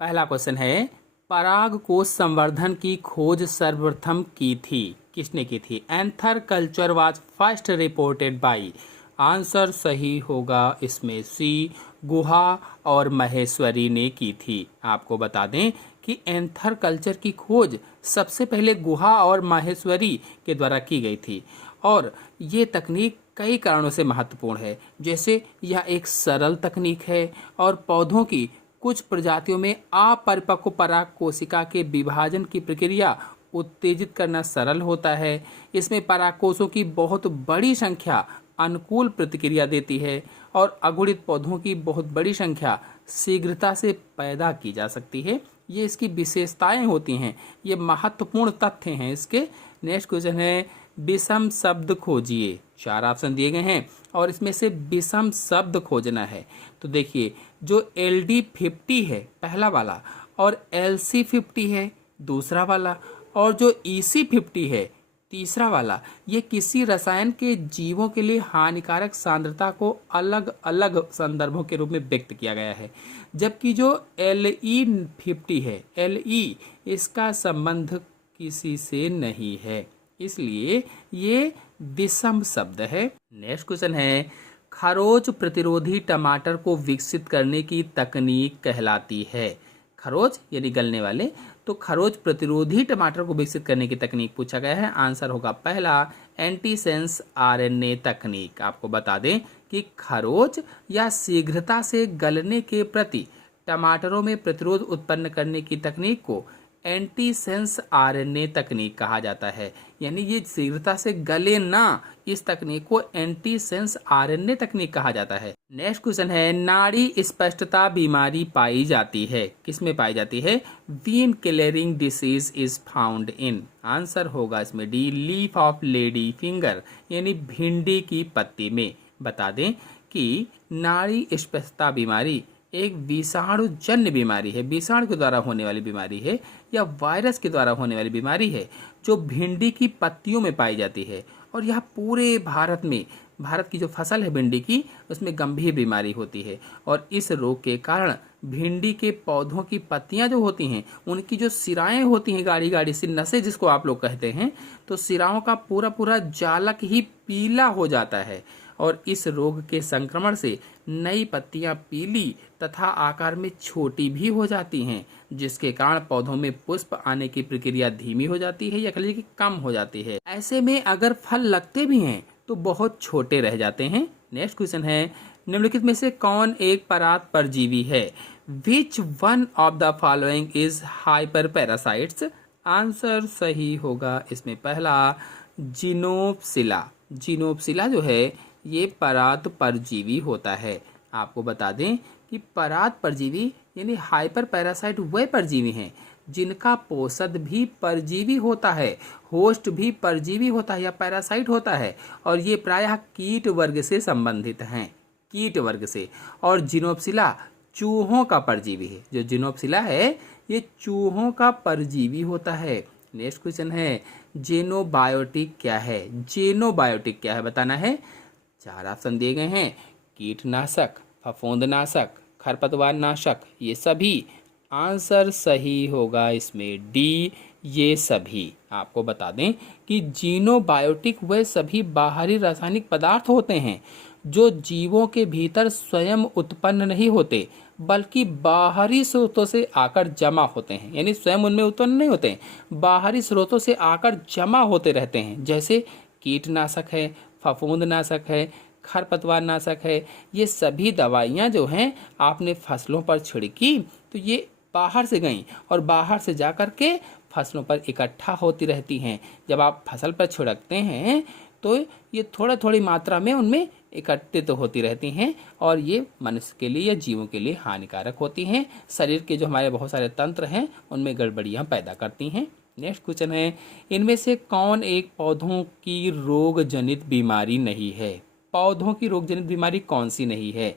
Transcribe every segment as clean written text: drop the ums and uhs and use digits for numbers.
पहला क्वेश्चन है, पराग कोश संवर्धन की खोज सर्वप्रथम की थी, किसने की थी? Anther culture was first reported by. Answer सही होगा इसमें सी, गुहा और महेश्वरी ने की थी। आपको बता दें कि एंथर कल्चर की खोज सबसे पहले गुहा और माहेश्वरी के द्वारा की गई थी और ये तकनीक कई कारणों से महत्वपूर्ण है। जैसे यह एक सरल तकनीक है और पौधों की कुछ प्रजातियों में अपरिपक्व पराग कोशिका के विभाजन की प्रक्रिया उत्तेजित करना सरल होता है। इसमें परागकोशों की बहुत बड़ी संख्या अनुकूल प्रतिक्रिया देती है और अगुणित पौधों की बहुत बड़ी संख्या शीघ्रता से पैदा की जा सकती है। ये इसकी विशेषताएं होती हैं, ये महत्वपूर्ण तथ्य हैं इसके। नेक्स्ट क्वेश्चन है, विषम शब्द खोजिए। 4 ऑप्शन दिए गए हैं और इसमें से विषम शब्द खोजना है। तो देखिए, जो LD50 है पहला वाला और LC50 है दूसरा वाला और जो EC50 है तीसरा वाला, ये किसी रसायन के जीवों के लिए हानिकारक सांद्रता को अलग अलग संदर्भों के रूप में व्यक्त किया गया है। जबकि जो LE50 है, LE इसका संबंध किसी से नहीं है, इसलिए ये विषम शब्द है। नेक्स्ट क्वेश्चन है, खरोच प्रतिरोधी टमाटर को विकसित करने की तकनीक कहलाती है। खरोच यानी गलने वाले, तो खरोच प्रतिरोधी टमाटर को विकसित करने की तकनीक पूछा गया है। आंसर होगा पहला, एंटीसेंस RNA तकनीक। आपको बता दें कि खरोच या शीघ्रता से गलने के प्रति टमाटरों में प्रतिरोध उत्पन्न करने की तकनीक को एंटीसेंस RNA तकनीक कहा जाता है। यानी ये शीघ्रता से गले ना, इस तकनीक को एंटीसेंस RNA तकनीक कहा जाता है। नेक्स्ट क्वेश्चन है, नाड़ी स्पष्टता बीमारी पाई जाती है, किसमें पाई जाती है? Vein clearing disease is found in. Answer होगा इसमें D, leaf of lady finger यानी भिंडी की पत्ती में। बता दें कि नाड़ी स्पष्टता बीमारी एक विषाणु जन्य बीमारी है, विषाणु के द्वारा होने वाली बीमारी है या वायरस के द्वारा होने वाली बीमारी है जो भिंडी की पत्तियों में पाई जाती है। और यह पूरे भारत में, भारत की जो फसल है भिंडी की, उसमें गंभीर बीमारी होती है और इस रोग के कारण भिंडी के पौधों की पत्तियां जो होती हैं, उनकी जो सिराएं होती हैं, गाढ़ी गाढ़ी सी नसें जिसको आप लोग कहते हैं, तो सिराओं का पूरा पूरा जालक ही पीला हो जाता है और इस रोग के संक्रमण से नई पत्तियां पीली तथा आकार में छोटी भी हो जाती हैं, जिसके कारण पौधों में पुष्प आने की प्रक्रिया धीमी हो जाती है या कह लीजिए कि कम हो जाती है। ऐसे में अगर फल लगते भी हैं तो बहुत छोटे रह जाते हैं। नेक्स्ट क्वेश्चन है, निम्नलिखित में से कौन एक परात परजीवी है? Which one of the following is hyper parasites? Answer सही होगा इसमें पहला, जिनोप्सिला। जिनोप्सिला जो है ये परात परजीवी होता है। आपको बता दें कि परात परजीवी यानी हाइपर पैरासाइट वह परजीवी हैं जिनका पोषक भी परजीवी होता है, होस्ट भी परजीवी होता है या पैरासाइट होता है और ये प्रायः कीट वर्ग से संबंधित हैं, कीट वर्ग से। और जिनोप्सिला चूहों का परजीवी है। जो जिनोप्सिला है ये चूहों का परजीवी होता है। नेक्स्ट क्वेश्चन है, जेनोबायोटिक क्या है? जेनोबायोटिक क्या है बताना है। 4 ऑप्शन दिए गए हैं, कीटनाशक, फफूंदनाशक, खरपतवार नाशक, ये सभी। आंसर सही होगा इसमें डी, ये सभी। आपको बता दें कि जीनोबायोटिक वे सभी बाहरी रासायनिक पदार्थ होते हैं जो जीवों के भीतर स्वयं उत्पन्न नहीं होते बल्कि बाहरी स्रोतों से आकर जमा होते हैं। यानी स्वयं उनमें उत्पन्न नहीं होते, बाहरी स्रोतों से आकर जमा होते रहते हैं। जैसे कीटनाशक है, फफूंदनाशक है, खरपतवार नाशक है। ये सभी दवाइयाँ जो हैं आपने फसलों पर छिड़की तो ये बाहर से गईं और बाहर से जा कर के फसलों पर इकट्ठा होती रहती हैं। जब आप फसल पर छिड़कते हैं तो ये थोड़ा थोड़ी मात्रा में उनमें इकट्ठित होती रहती हैं और ये मनुष्य के लिए या जीवों के लिए हानिकारक होती हैं। शरीर के जो हमारे बहुत सारे तंत्र हैं उनमें गड़बड़ियाँ पैदा करती हैं। नेक्स्ट क्वेश्चन है, इनमें से कौन एक पौधों की रोग जनित बीमारी नहीं है? पौधों की रोग जनित बीमारी कौन सी नहीं है?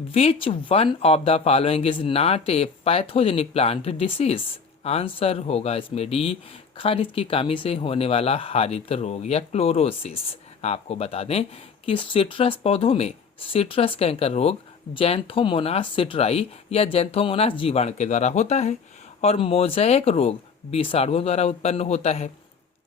Which one of the following is not a pathogenic plant disease? Answer होगा इसमें डी, खनिज की कमी से होने वाला हरित रोग या क्लोरोसिस। आपको बता दें कि सिट्रस पौधों में सिट्रस कैंकर रोग जैंथोमोनास सिट्राई या जैंथोमोनास जीवाणु के द्वारा होता है, और मोज़ेक रोग विषाणुओं द्वारा उत्पन्न होता है,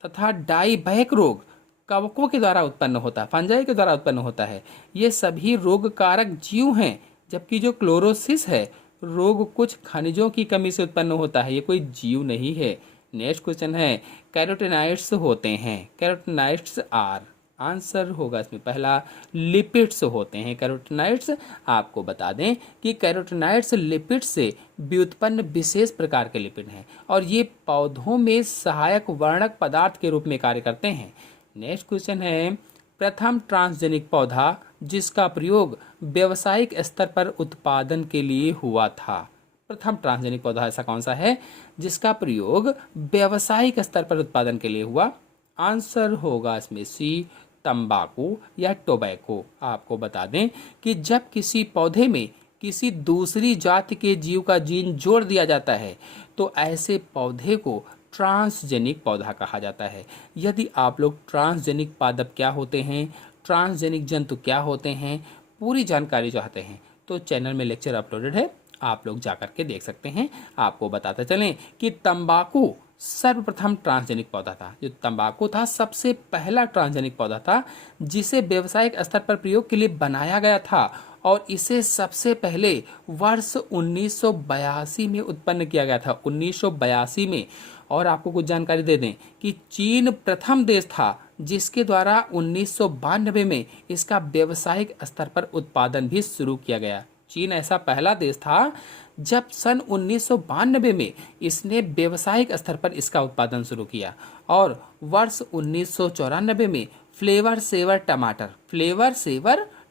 तथा डाइबैक रोग कवकों के द्वारा उत्पन्न होता है, फंजाई के द्वारा उत्पन्न होता है। ये सभी रोग कारक जीव हैं, जबकि जो क्लोरोसिस है रोग कुछ खनिजों की कमी से उत्पन्न होता है, ये कोई जीव नहीं है। नेक्स्ट क्वेश्चन है, कैरोटीनॉइड्स होते हैं, कैरोटीनॉइड्स आर, आंसर होगा इसमें पहला लिपिड्स होते हैं कैरोटीनॉइड्स। आपको बता दें कि कैरोटीनॉइड्स लिपिड्स से व्युत्पन्न विशेष प्रकार के लिपिड हैं और ये पौधों में सहायक वर्णक पदार्थ के रूप में कार्य करते हैं। नेक्स्ट क्वेश्चन है, प्रथम ट्रांसजेनिक पौधा जिसका प्रयोग व्यावसायिक स्तर पर उत्पादन के लिए हुआ था। प्रथम ट्रांसजेनिक पौधा ऐसा कौन सा है जिसका प्रयोग व्यावसायिक स्तर पर उत्पादन के लिए हुआ? आंसर होगा इसमें सी, तंबाकू या टोबैको। आपको बता दें कि जब किसी पौधे में किसी दूसरी जाति के जीव का जीन जोड़ दिया जाता है तो ऐसे पौधे को ट्रांसजेनिक पौधा कहा जाता है। यदि आप लोग ट्रांसजेनिक पादप क्या होते हैं, ट्रांसजेनिक जंतु क्या होते हैं, पूरी जानकारी चाहते हैं तो चैनल में लेक्चर अपलोडेड है, आप लोग जाकर के देख सकते हैं। आपको बताते चलें कि तंबाकू सर्वप्रथम ट्रांसजेनिक पौधा था। जो तंबाकू था सबसे पहला ट्रांसजेनिक पौधा था जिसे व्यावसायिक स्तर पर प्रयोग के लिए बनाया गया था और इसे सबसे पहले वर्ष 1982 में उत्पन्न किया गया था, 1982 में। और आपको कुछ जानकारी दे दें कि चीन प्रथम देश था जिसके द्वारा 1992 में इसका व्यावसायिक स्तर पर उत्पादन भी शुरू किया गया। चीन ऐसा पहला देश था जब सन 1992 में इसने व्यावसायिक स्तर पर इसका उत्पादन शुरू किया और वर्ष 1994 में फ्लेवर सेवर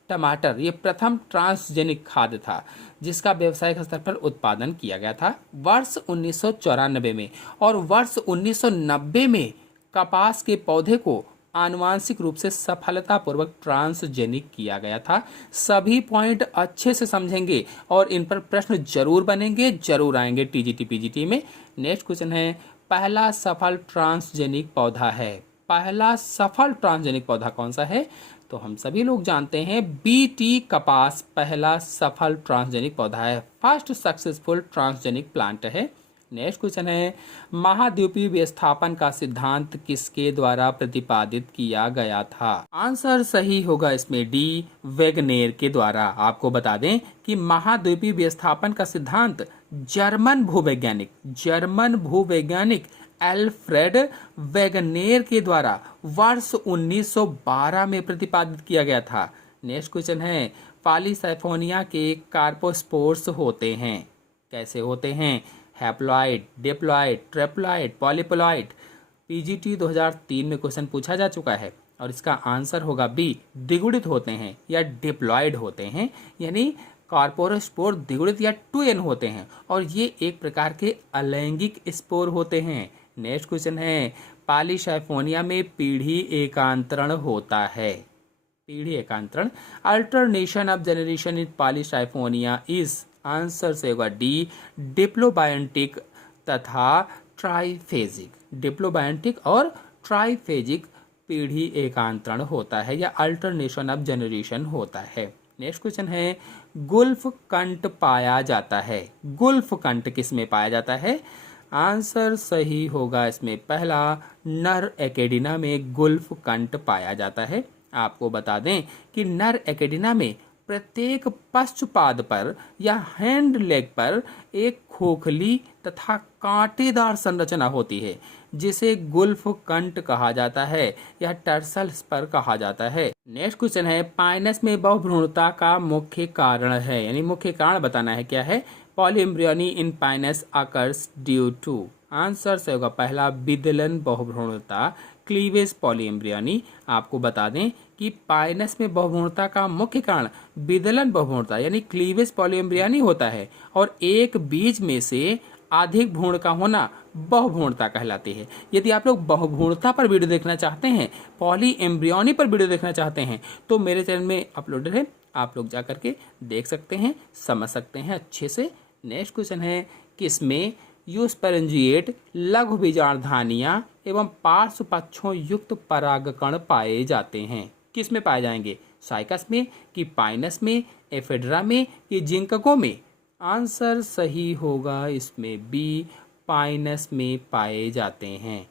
टमाटर ये प्रथम ट्रांसजेनिक खाद्य था जिसका व्यावसायिक स्तर पर उत्पादन किया गया था वर्ष 1994 में। और वर्ष 1990 में कपास के पौधे को आनुवांशिक रूप से सफलतापूर्वक ट्रांसजेनिक किया गया था। सभी पॉइंट अच्छे से समझेंगे और इन पर प्रश्न जरूर बनेंगे, जरूर आएंगे टीजीटी पीजीटी में। नेक्स्ट क्वेश्चन है, पहला सफल ट्रांसजेनिक पौधा है, पहला सफल ट्रांसजेनिक पौधा कौन सा है? तो हम सभी लोग जानते हैं बीटी कपास पहला सफल ट्रांसजेनिक पौधा है, फर्स्ट सक्सेसफुल ट्रांसजेनिक प्लांट है। नेक्स्ट क्वेश्चन है, महाद्वीपीय विस्थापन का सिद्धांत किसके द्वारा प्रतिपादित किया गया था? आंसर सही होगा इसमें डी, वेगनेर के द्वारा। आपको बता दें कि महाद्वीपीय विस्थापन का सिद्धांत जर्मन भूवैज्ञानिक एल्फ्रेड वेगनेर के द्वारा वर्ष 1912 में प्रतिपादित किया गया था। नेक्स्ट क्वेश्चन है, पॉलीसाइफोनिया के कार्पोस्पोर्स होते हैं, कैसे होते हैं? Haploid, diploid, triploid, polyploid. PGT 2003 में क्वेश्चन पूछा जा चुका है और इसका आंसर होगा बी, द्विगुणित होते हैं या डिप्लॉइड होते हैं, यानी कार्पोस्पोर द्विगुणित या 2n होते हैं और ये एक प्रकार के अलैंगिक स्पोर होते हैं। नेक्स्ट क्वेश्चन है, पॉलीसाइफोनिया में पीढ़ी एकांतरण होता है, पीढ़ी एकांतरण, alternation of generation in Polysiphonia is, answer से होगा डी, डिप्लोबायोटिक तथा ट्राइफेजिक। डिप्लोबायोटिक और ट्राइफेजिक पीढ़ी एकांतरण होता है या अल्टरनेशन ऑफ जनरेशन होता है। नेक्स्ट क्वेश्चन है, गुल्फ कंट पाया जाता है, गुल्फ कंट किस में पाया जाता है? आंसर सही होगा इसमें पहला, नर एकेडिना में गुल्फ कंट पाया जाता है। आपको बता दें कि नर एकेडिना में प्रत्येक पश्चपाद पर या हैंड लेग पर एक खोखली तथा कांटेदार संरचना होती है जिसे गुल्फ कंट कहा जाता है या टर्सल स्पर कहा जाता है। नेक्स्ट क्वेश्चन है, पाइनस में बहुभ्रूणता का मुख्य कारण है, यानी मुख्य कारण बताना है, क्या है? Polyembryony in pinus occurs due to, answer से होगा पहला, विदलन बहुभ्रूणता, क्लीवेज पॉलीएम्ब्रियोनी। आपको बता दें कि पाइनस में बहुभ्रूणता का मुख्य कारण विदलन बहुभ्रूणता यानी क्लीवेज पॉलीएम्ब्रियोनी होता है और एक बीज में से अधिक भ्रूण का होना बहुभ्रूणता कहलाती है। यदि आप लोग बहुभ्रूणता पर वीडियो देखना चाहते हैं, पॉलीएम्ब्रियोनी पर वीडियो देखना चाहते हैं तो मेरे चैनल में अपलोडेड है, आप लोग जाकर के देख सकते हैं, समझ सकते हैं अच्छे से। नेक्स्ट क्वेश्चन है, किसमें यूस्पेरेंजिएट, लघु बीजाणुधानियां एवं पार्श्व पक्षों युक्त परागकण पाए जाते हैं? किस में पाए जाएंगे? साइकस में कि पाइनस में, एफेड्रा में कि जिंकको में? आंसर सही होगा इसमें बी, पाइनस में पाए जाते हैं।